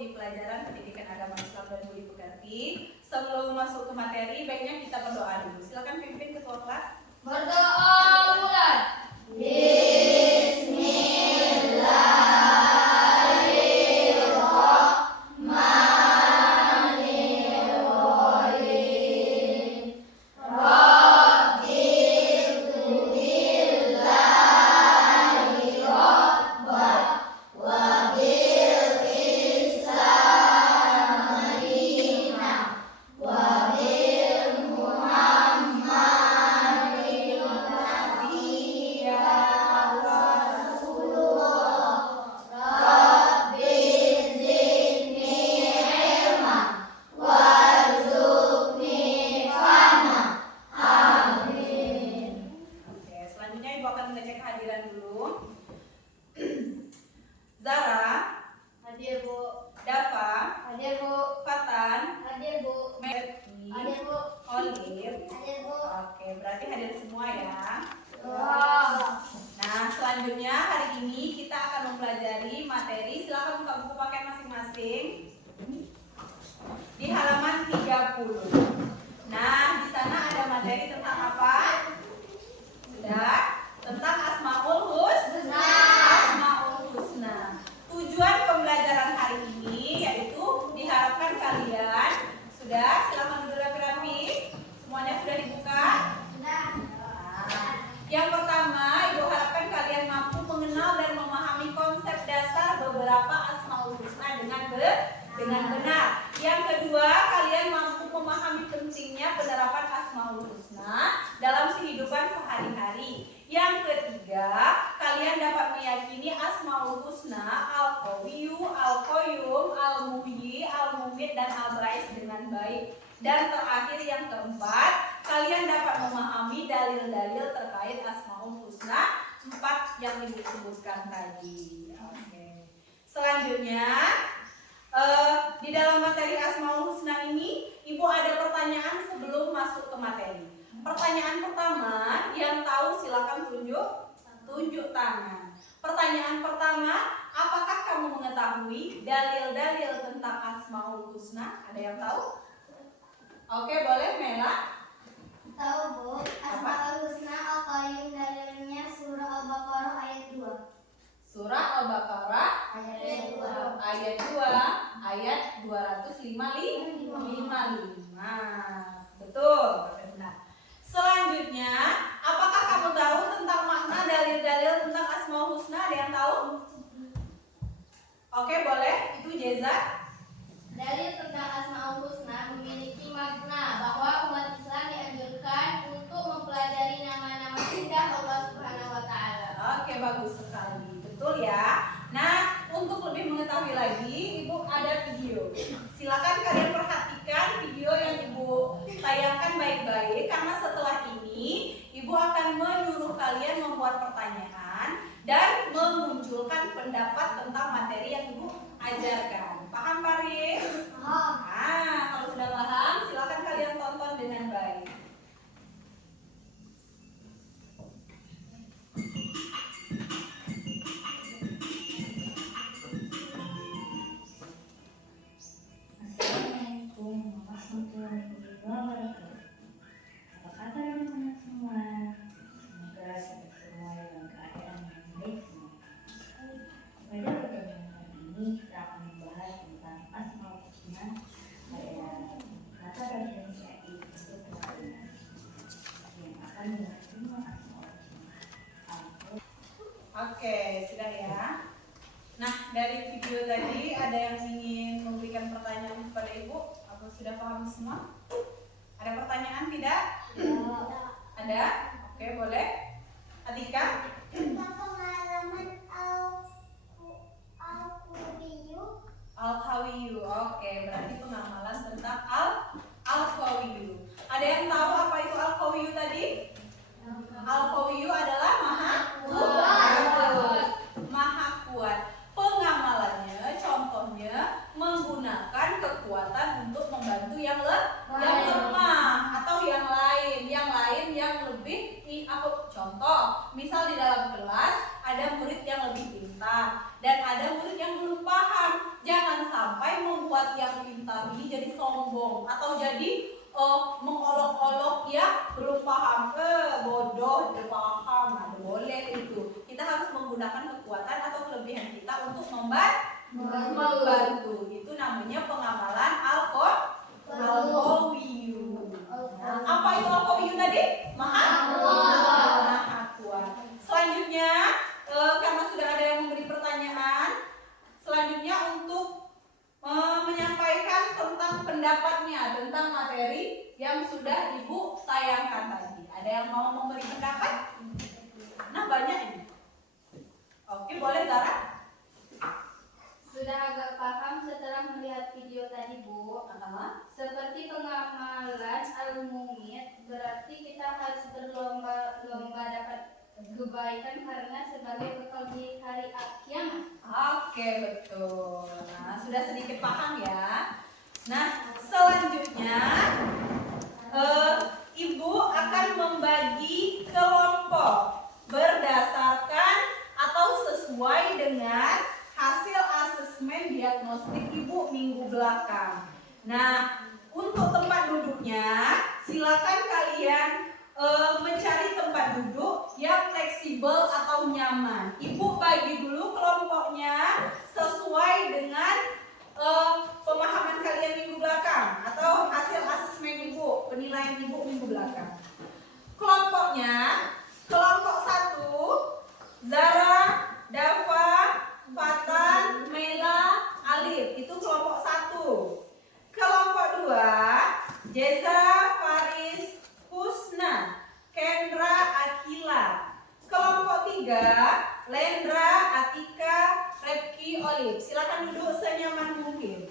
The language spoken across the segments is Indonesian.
di pelajaran pendidikan agama Islam dan budi pekerti. Sebelum masuk ke materi, baiknya kita berdoa dulu. Silakan pimpin ketua kelas. Berdoa mulai. Selanjutnya hari ini kita akan mempelajari materi. Silakan buka buku paket masing-masing di halaman 30. Nah, di sana ada materi tentang apa? Sudah? Tentang Asmaul Husna. Asmaul Husna. Tujuan pembelajaran hari ini yaitu diharapkan kalian sudah, silakan duduk rapi-rapi. Semuanya sudah dibuka? Sudah. Nah, yang pertama, Ibu harapkan kalian mampu mengenal dan memahami konsep dasar beberapa Asmaul Husna dengan benar. Yang kedua, kalian mampu memahami pentingnya penerapan Asmaul Husna dalam kehidupan sehari-hari. Yang ketiga, kalian dapat meyakini Asmaul Husna Al-Qawiyyu, Al-Qayyum, Al-Muhyi, Al-Mumit, dan Al-Ba'is dengan baik. Dan terakhir yang keempat, kalian dapat memahami dalil-dalil terkait Asmaul Husna 4 yang Ibu sebutkan tadi. Oke. Selanjutnya, di dalam materi Asmaul Husna ini, Ibu ada pertanyaan sebelum masuk ke materi. Pertanyaan pertama, yang tahu silakan tunjuk tangan. Pertanyaan pertama, apakah kamu mengetahui dalil-dalil tentang Asmaul Husna? Ada yang tahu? Oke, boleh Mela? Tahu Bu, Asmaul Husna Al-Qayyum dalilnya surah Al-Baqarah ayat 2. Surah Al-Baqarah Ayat 2. ayat 255. Betul, benar. Selanjutnya, apakah kamu tahu tentang makna dalil-dalil tentang Asmaul Husna? Ada yang tahu? Oke, boleh. Itu Jeza. Dalil tentang Asmaul Husna memiliki makna bahwa umat Islam dianjurkan untuk mempelajari nama-nama indah Allah Subhanahu wa taala. Oke, bagus sekali. Betul ya. Nah, untuk lebih mengetahui lagi, Ibu ada video. Silakan kalian perhatikan video yang Ibu tayangkan baik-baik, karena setelah ini Ibu akan menyuruh kalian membuat pertanyaan dan memunculkan pendapat tentang materi yang Ibu ajarkan. Paham, Paris? Paham. Nah, kalau sudah paham, silakan kalian tonton dengan baik. Assalamualaikum warahmatullahi wabarakatuh. Apa kabar anak-anak semua? Semoga kita semua dalam keadaan yang baik semua. Pada pertemuan kali ini kita akan membahas tentang Asmaul Husna pada kata bagian syair untuk kemudian yang akan membahas semua Asmaul Husna. Oke, sudah ya. Nah, dari video tadi ada yang ingin memberikan pertanyaan kepada Ibu? Apa sudah paham semua? Ada pertanyaan tidak? Ada? Oke, boleh. Atika? Tentang pengalaman Al-Qawiyyu. Oke, berarti pengamalan tentang Al-Qawiyyu. Ada yang tahu apa itu Al-Qawiyyu tadi? Al-Qawiyyu adalah maha kuat. Maha kuat. Pengamalannya, contohnya menggunakan kekuatan untuk membantu yang lemah atau yang lain yang lebih contoh, misal di dalam kelas ada murid yang lebih pintar dan ada murid yang belum paham. jangan sampai membuat yang pintar ini jadi sombong atau jadi mengolok-olok ya belum paham, bodoh, udah paham, nah boleh itu. Kita harus menggunakan kekuatan atau kelebihan kita untuk membantu. Itu namanya pengamalan Al-Qawiyu. Apa itu Al-Qawiyu tadi? Maha kuat. Selanjutnya, karena sudah ada yang memberi pertanyaan, selanjutnya untuk menyampaikan tentang pendapatnya tentang materi yang sudah Ibu tayangkan tadi. Ada yang mau memberi pendapat? Nah, banyak ini. Oke, boleh Zara? Sudah agak paham setelah melihat video tadi, Bu. Seperti pengamalan al-mumit, berarti kita harus berlomba-lomba dapat kebaikan karena sebagai bekal di hari kiamat. Oke, betul. Nah, sudah sedikit paham ya. Nah, selanjutnya Ibu akan membagi kelompok berdasarkan atau sesuai dengan hasil asesmen diagnostik Ibu minggu belakang. Nah, untuk tempat duduknya, silakan kalian mencari tempat duduk yang fleksibel atau nyaman. Ibu bagi dulu kelompoknya sesuai dengan pemahaman kalian minggu belakang atau hasil asesmen Ibu, penilaian Ibu minggu belakang. Kelompoknya, kelompok 1, Zara, Dafa, Fatan, Mela, Alif. Itu kelompok 1. Kelompok 2, Jeza, Faris, Husna, Kendra, Akila. Kelompok 3, Lendra, Atika, Repki, Olive. Silakan duduk senyaman mungkin.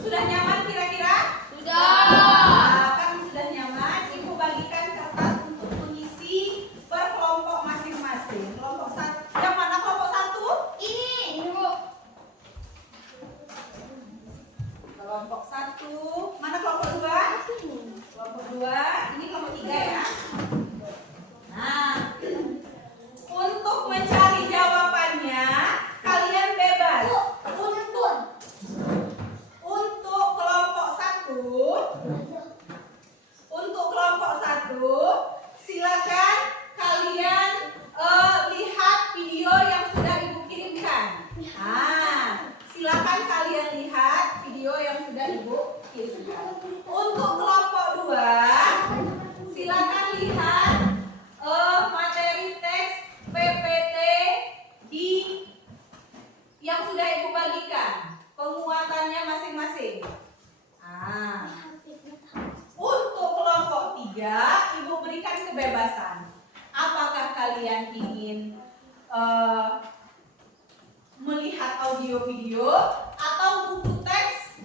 Sudah nyaman kira-kira? Sudah. Nah, kan sudah nyaman. Ibu bagikan kertas untuk mengisi per kelompok masing-masing. Kelompok 1. Yang mana kelompok 1? Ini, Bu. Kelompok 1. Mana kelompok 2? Kelompok 2. Ini kelompok 3 ya. Nah, untuk mencari jawabannya kalian bebas. Untuk kelompok 1, silakan kalian lihat video yang sudah Ibu kirimkan. Nah, silakan kalian lihat video yang sudah Ibu kirimkan. Untuk kelompok 2, silakan lihat materi teks PPT yang sudah Ibu bagikan, penguatannya masing-masing. Nah, untuk kelompok 3, Ibu berikan kebebasan. Apakah kalian ingin melihat audio video atau buku teks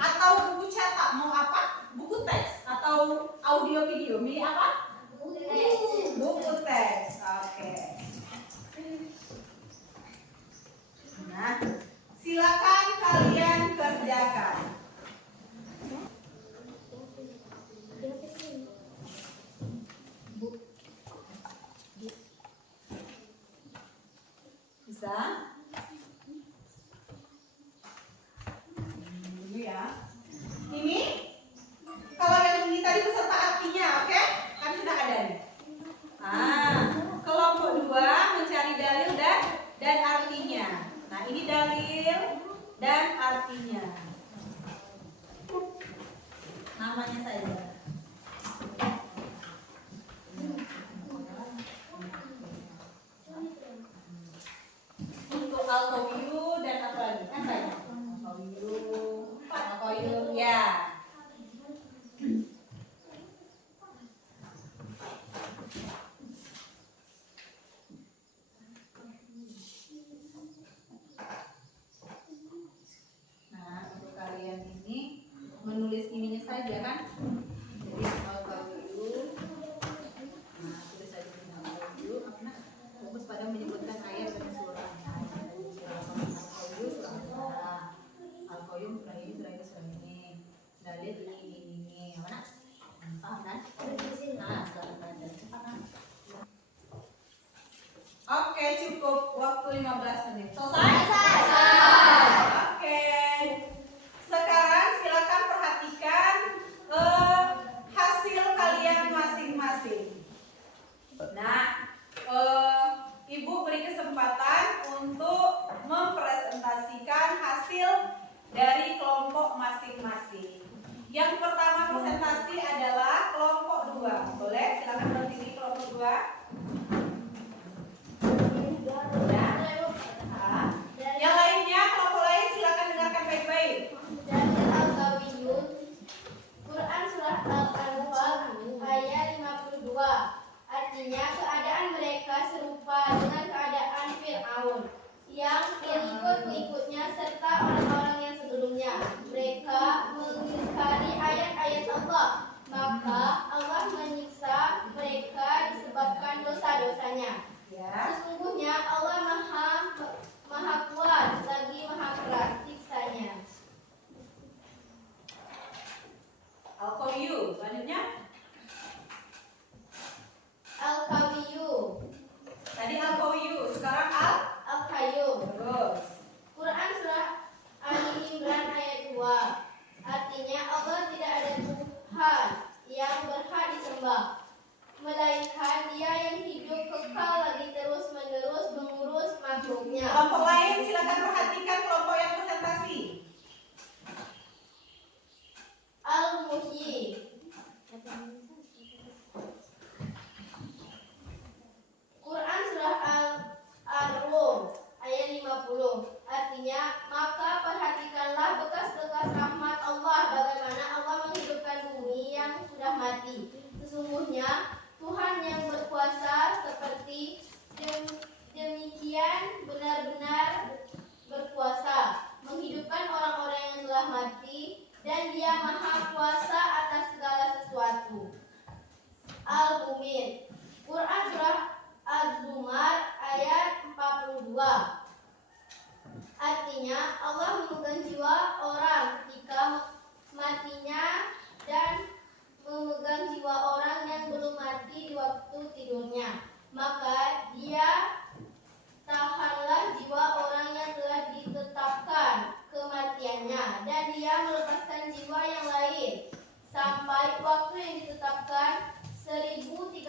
atau buku cetak? Mau apa? Buku teks atau audio video? Milih apa? Buku teks. Oke. Nah, silakan kalian kerjakan. Bisa? Dulu ya. Ini kalau yang ini tadi beserta artinya, oke? Kan sudah ada nih. Kelompok 2 mencari dalil dan artinya. Nah, ini dalil dan artinya. Namanya saja. Untuk Al-Qawiyu dan apa lagi? Kan banyak. Al-Qawiyu, ya. Nah, untuk kalian ini menulis ininya saja kan? Jadi Al-Qawiyu. Nah, tulis saja tentang Al-Qawiyu karena fokus pada menyebutkan ayat dan surah. Al-Qawiyu surah Al-Qayyum surah ini. Dalil ini. Mana? Paham kan? Nah, sekarang belajar cepat kan? Oke, cukup waktu 15 menit. Selesai? Selesai. maka Allah menyiksa mereka disebabkan dosa-dosanya. Ya. Sesungguhnya Allah maha kuat lagi maha keras siksanya. Al-Qawiyu. Selanjutnya. Al-Qawiyu, Tadi Al-Qawiyu, sekarang Al-Qayyum. terus. Quran surah Ali Imran ayat 2. Artinya Allah tidak ada Tuhan yang berhak disembah, melainkan Dia yang hidup kekal lagi terus menerus mengurus makhluknya. Kelompok lain silakan perhatikan kelompok yang presentasi. Al-Muhyi. Quran surah Ar-Rum ayat 50. Artinya, maka perhatikanlah bekas-bekas rahmat Allah bagaimana Allah menghidupkan bumi yang sudah mati. Sesungguhnya Tuhan yang berkuasa seperti demikian benar-benar berkuasa menghidupkan orang-orang yang telah mati, dan Dia maha kuasa atas segala sesuatu. Al-Mumin. Quran surah Az-Zumar ayat 42. Artinya Allah memegang jiwa orang ketika matinya dan memegang jiwa orang yang belum mati di waktu tidurnya. Maka Dia tahanlah jiwa orang yang telah ditetapkan kematiannya, dan Dia melepaskan jiwa yang lain sampai waktu yang ditetapkan 1313.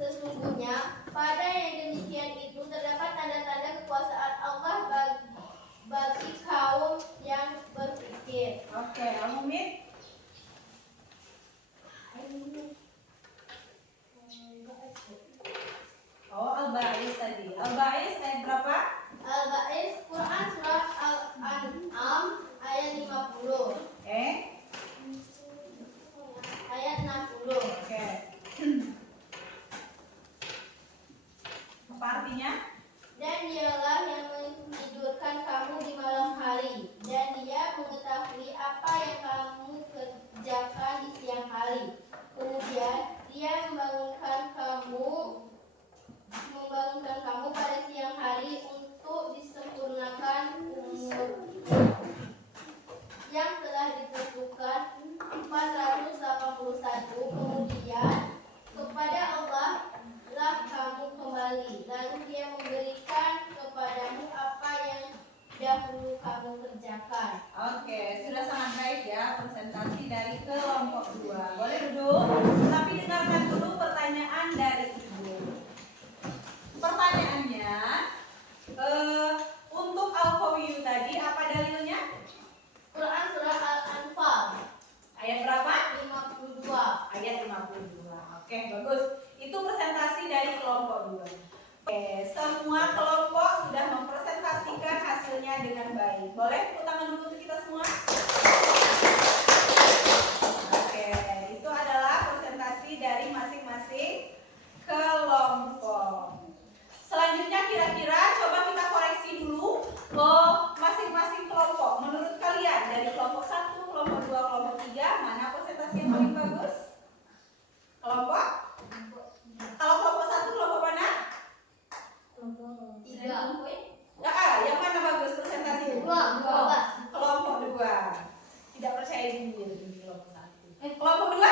Sesungguhnya pada yang demikian itu terdapat tanda-tanda kekuasaan Allah bagi kaum yang berpikir. Oke, Al-Mumin. Oh, Al-Ba'is tadi. Al-Ba'is ayat berapa? Al-Ba'is Quran surah Al-An'am ayat 50. Ayat 60. Oke. Apa artinya? Dan Dialah yang menidurkan kamu di malam hari, dan Dia mengetahui apa yang kamu kerjakan di siang hari. Kemudian Dia membangunkan kamu pada siang hari untuk disempurnakan umur yang telah ditentukan 481. Kemudian kepada Allah lah kamu kembali, lalu Dia memberikan kepadamu apa yang dahulu kamu kerjakan. Oke, sudah sangat baik ya presentasi dari kelompok 2. Boleh duduk? Tapi dengarkan dulu pertanyaan dari Ibu. Pertanyaannya, untuk Al-Qawiyu tadi apa dalilnya? Quran surah Al-Anfal Ayat berapa? 52. Ayat 52. Oke, bagus. Itu presentasi dari kelompok 2. Oke, semua kelompok sudah mempresentasikan hasilnya dengan baik. Boleh tepuk tangan dulu untuk kita semua? Oke, itu adalah presentasi dari masing-masing kelompok. Selanjutnya kira-kira coba kita koreksi dulu masing-masing kelompok. Menurut kalian dari kelompok 1, kelompok 2, kelompok 3, mana presentasi yang paling bagus? Kelompok? Kalau kelompok 1 kelompok mana? 3. Yang mana bagus presentasinya? Kelompok 2. Tidak percaya diri di kelompok 1. Kelompok 2?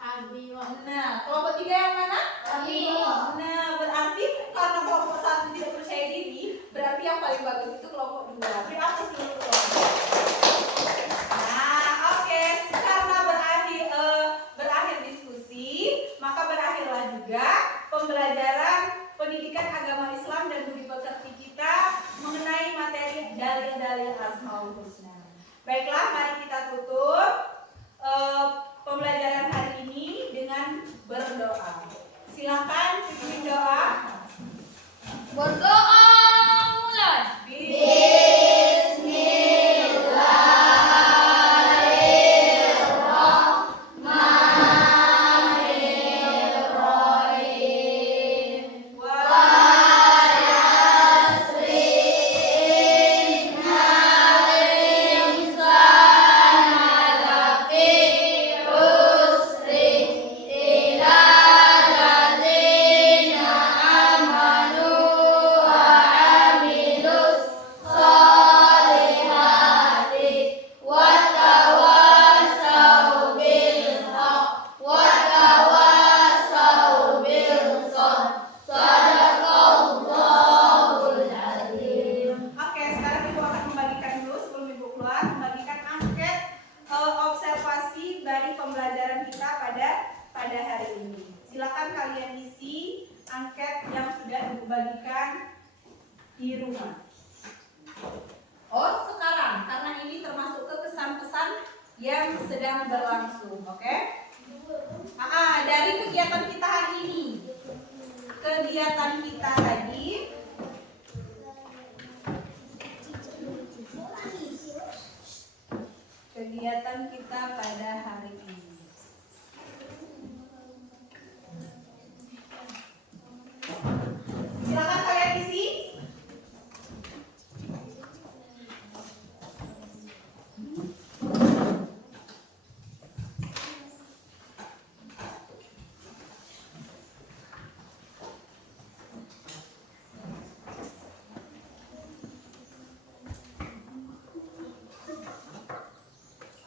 Kami. Nah, kelompok 3 yang mana? Kami. Nah, berarti karena kelompok 1 tidak percaya diri, berarti yang paling bagus itu kelompok 2. Beri aplaus dulu kelompok. Nah, oke. Karena berakhir diskusi, maka berakhirlah juga pembelajaran pendidikan agama Islam dan budi pekerti kita mengenai materi dalil-dalil Asmaul Husna. Baiklah, mari kita tutup pembelajaran hari ini dengan berdoa. Silakan pimpin doa. Berdoa mulai. Bismillahirrahmanirrahim. dibagikan di rumah. Oh, sekarang karena ini termasuk kesan-pesan yang sedang berlangsung, oke? Dari kegiatan kita hari ini, kegiatan kita tadi pada hari ini. Silakan kalian isi.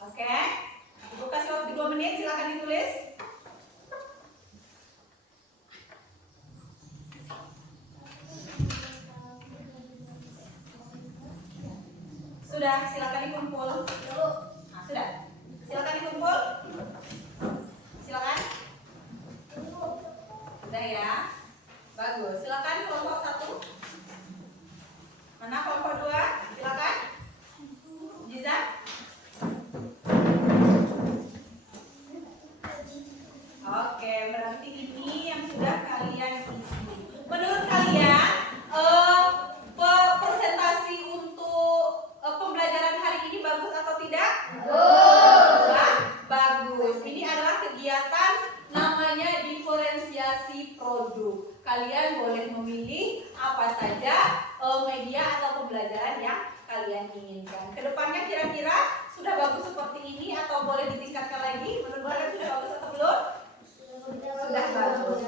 Oke, Ibu kasih waktu 2 menit, silakan ditulis. Sudah, silakan dikumpul. Nah, sudah. Silakan dikumpul. Silakan. Sudah ya. Bagus. Silakan kelompok 1. Mana kelompok 2? Silakan. Jizan. Oke, berarti ini yang sudah kalian isi. Menurut kalian, presentasi untuk pembelajaran hari ini bagus atau tidak? Bagus. Ini adalah kegiatan namanya diferensiasi produk. Kalian boleh memilih apa saja media atau pembelajaran yang kalian inginkan. Kedepannya kira-kira sudah bagus seperti ini atau boleh ditingkatkan lagi? Menurut kalian sudah bagus atau belum? Sudah bagus.